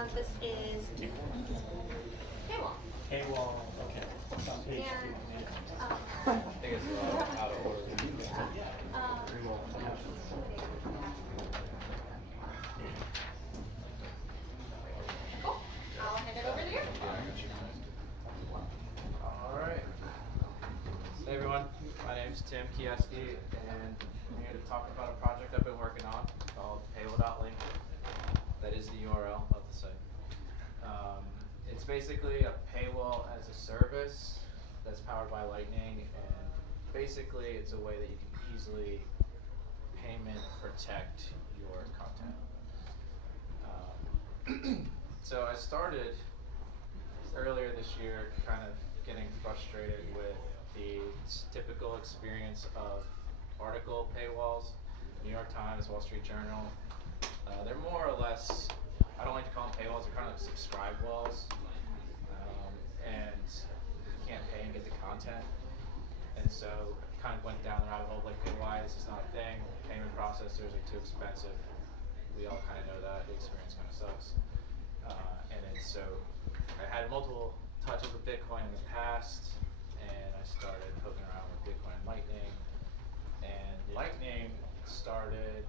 This is Paywall. Paywall, okay. It's on page And, 2. I think it's a little out of order. Cool. I'll hand it over to you. Alright. Hey everyone, my name's Tim Kieski, and I'm here to talk about a project I've been working on called Paywall.Link. That is the URL of the site. It's basically a paywall as a service that's powered by Lightning, and basically it's a way that you can easily payment protect your content. So I started earlier this year kind of getting frustrated with the typical experience of article paywalls. New York Times, Wall Street Journal, they're more or less, I don't like to call them paywalls, they're kind of like subscribe walls. And you can't pay and get the content. And so kind of went down the rabbit hole, like, okay, why is this not a thing? Payment processors are too expensive. We all kind of know that. The experience kind of sucks. So I had multiple touches with Bitcoin in the past, and I started poking around with Bitcoin and Lightning. And Lightning started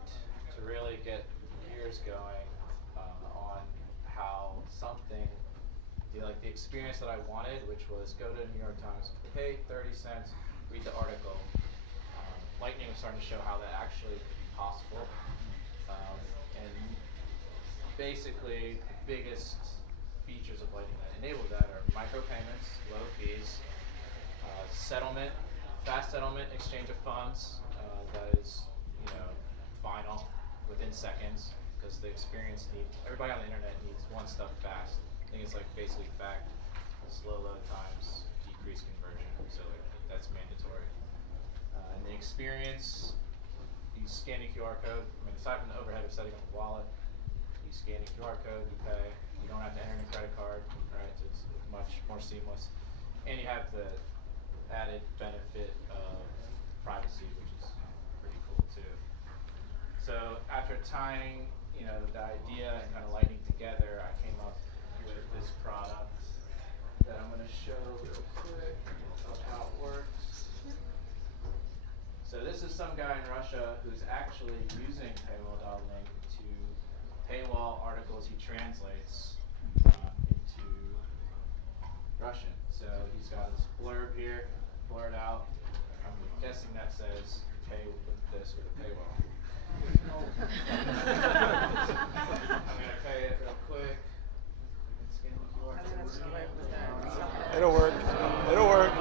to really get gears going on how something, like the experience that I wanted, which was go to New York Times, pay 30 cents, read the article. Lightning was starting to show how that actually could be possible. And basically, the biggest features of Lightning that enable that are micropayments, low fees, settlement, fast settlement, exchange of funds that is, final within seconds, because the experience everybody on the internet needs one stuff fast. I think it's like basically fact, slow load times, decreased conversion, so that's mandatory. And the experience, you scan a QR code. I mean, aside from the overhead of setting up a wallet, you scan a QR code, you pay. You don't have to enter in a credit card, right? So it's much more seamless. And you have the added benefit of privacy, which is pretty cool too. So after tying, the idea and kind of Lightning together, I came up with this product that I'm going to show real quick of how it works. So this is some guy in Russia who's actually using Paywall.Link to paywall articles he translates into Russian. So he's got this blurb here, blurred out. I'm guessing that says pay with this with a paywall. I'm going to pay it real quick. Scan the QR code. It'll work. It'll work.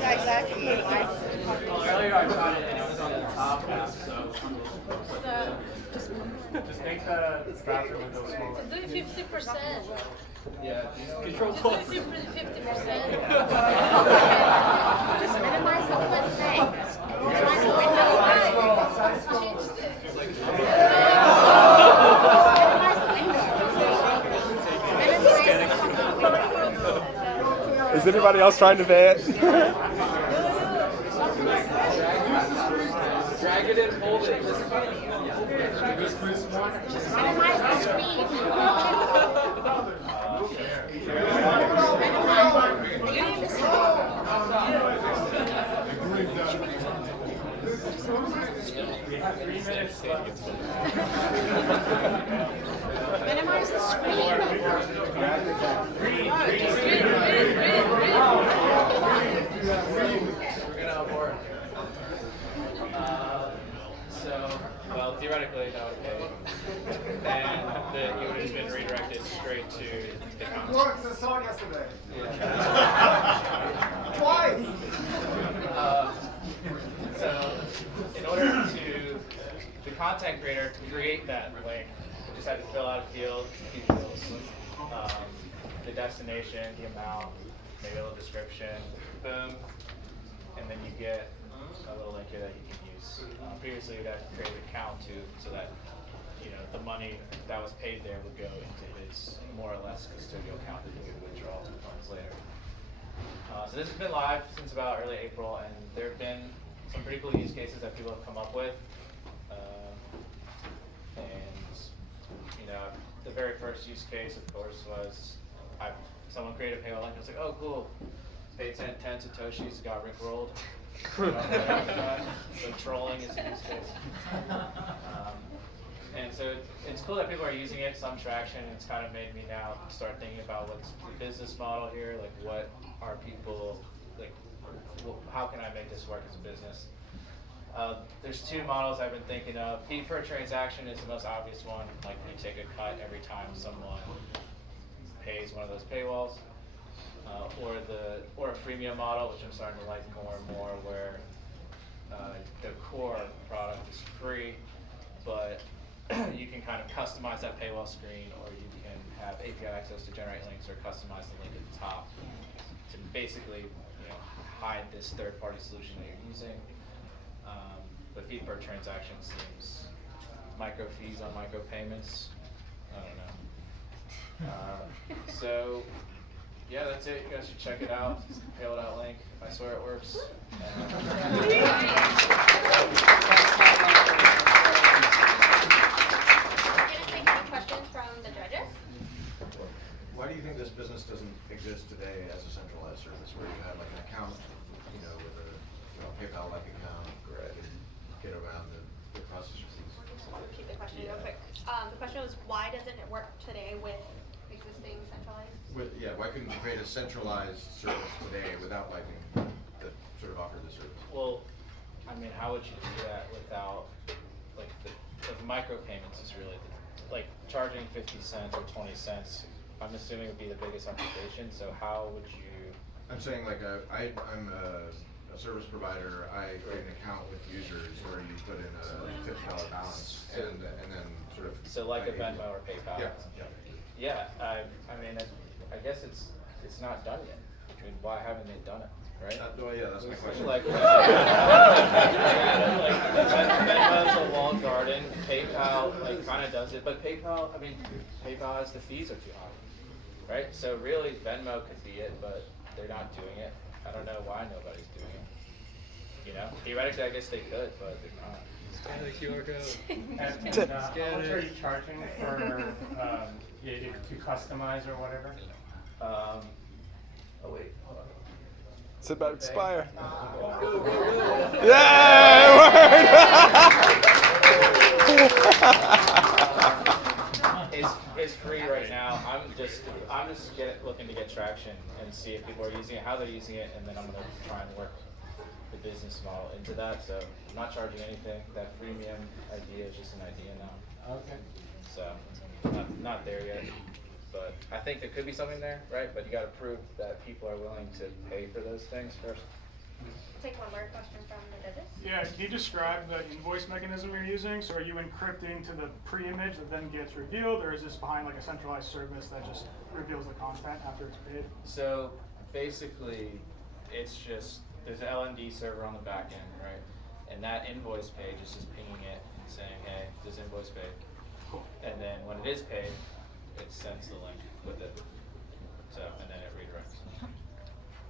Yeah, exactly. Earlier I tried it and it was on the top half, so just make the bathroom window smaller. Do 50%. Yeah, Control 50%. Just minimize the whole thing. Changed it. Is anybody else trying to pay it? drag it and hold it. Just minimize the screen. Minimize the screen. We're gonna abort. Well, theoretically that would pay, and you would have just been redirected straight to the content. I saw it yesterday. Yeah. Twice! So, in order to, the content creator to create that link, you just had to fill out a field, a few fields, the destination, the amount, maybe a little description, boom, and then you get a little link here that you can use. Previously, you'd have to create an account so that the money that was paid there would go into his more or less custodial account that he could withdraw funds later. So this has been live since about early April, and there have been some pretty cool use cases that people have come up with. The very first use case, of course, was someone created a Paywall.Link. I was like, oh, cool. Paid 10 Satoshis, got rickrolled. So trolling is a use case. And so it's cool that people are using it, some traction. It's kind of made me now start thinking about what's the business model here, like what are people, like how can I make this work as a business? There's two models I've been thinking of. Fee per transaction is the most obvious one. Like you take a cut every time someone pays one of those paywalls, or a freemium model, which I'm starting to like more and more, where the core product is free, but you can kind of customize that paywall screen, or you can have API access to generate links, or customize the link at the top to basically hide this third-party solution that you're using. But fee per transaction seems micro fees on micro payments. I don't know. So yeah, that's it. You guys should check it out. Paywall.Link. I swear it works. Gonna take any questions from the judges. Why do you think this business doesn't exist today as a centralized service where you have like an account, with a PayPal-like account, or get around the processor fees? I'll repeat the question real quick. The question was, why doesn't it work today with existing centralized? Why couldn't you create a centralized service today without Lightning that sort of offered the service? Well, I mean, how would you do that without, like, the micropayments is really, like, charging 50 cents or 20 cents, I'm assuming would be the biggest application, so how would you? I'm saying, like, I'm a service provider. I create an account with users where you put in a $50 balance and then sort of. So like a Venmo or PayPal? Yeah. I mean, I guess it's not done yet. I mean, why haven't they done it, right? Yeah, that's my question. Like, Venmo's a walled garden. PayPal kind of does it, but PayPal has the fees are too high, right? So really, Venmo could be it, but they're not doing it. I don't know why nobody's doing it. Theoretically, I guess they could, but they're not. Scan the QR code. And how much are you charging for to customize or whatever? Oh wait, hold on. It's about to expire. It's free right now. I'm just looking to get traction and see if people are using it, how they're using it, and then I'm gonna try and work the business model into that. So I'm not charging anything. That freemium idea is just an idea now. Okay. So not there yet, but I think there could be something there, right? But you got to prove that people are willing to pay for those things first. Take one more question from the judges. Yeah, can you describe the invoice mechanism you're using? So are you encrypting to the pre-image that then gets revealed, or is this behind like a centralized service that just reveals the content after it's paid? So basically, it's just, there's an LND server on the back end, right? And that invoice page is just pinging it and saying, hey, this invoice paid. Cool. And then when it is paid, it sends the link with it. So, and then it redirects.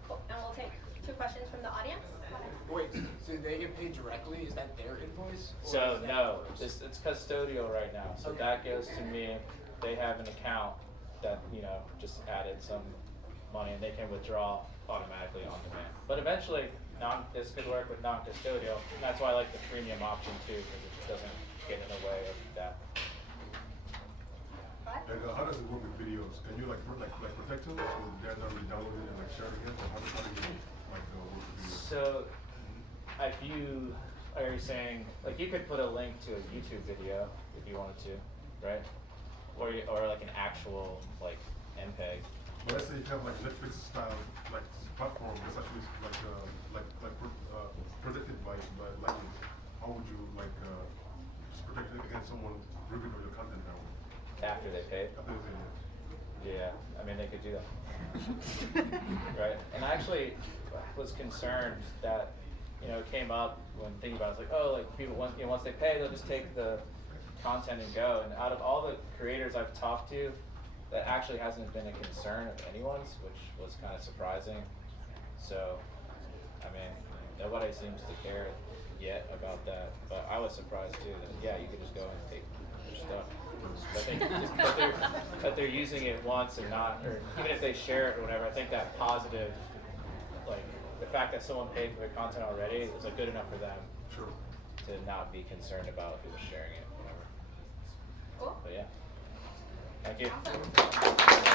Cool. And we'll take 2 questions from the audience. Wait, so they get paid directly? Is that their invoice? So no, it's custodial right now. So that goes to me. They have an account that just added some money, and they can withdraw automatically on demand. But eventually, this could work with non-custodial. That's why I like the freemium option too, because it just doesn't get in the way of that. And how does it work with videos? Can you protect them so they're not really downloaded and share it again? Or how do you work with videos? So, if you are saying you could put a link to a YouTube video if you wanted to, right? Or like an actual MPEG. But let's say you have Netflix style platform that's actually protected by Lightning. How would you protect it against someone ripping all your content now? After they paid? After they pay, Yeah, I mean, they could do that. Right? And I actually was concerned that, it came up when thinking about it. It's people, once they pay, they'll just take the content and go. And out of all the creators I've talked to, that actually hasn't been a concern of anyone's, which was kind of surprising. So, I mean, nobody seems to care yet about that, but I was surprised too that yeah, you could just go and take your stuff. But they're using it once and not, or even if they share it or whatever, I think that positive, like the fact that someone paid for their content already is like good enough for them Sure. to not be concerned about people sharing it, whatever. Cool. But yeah. Thank you. Awesome.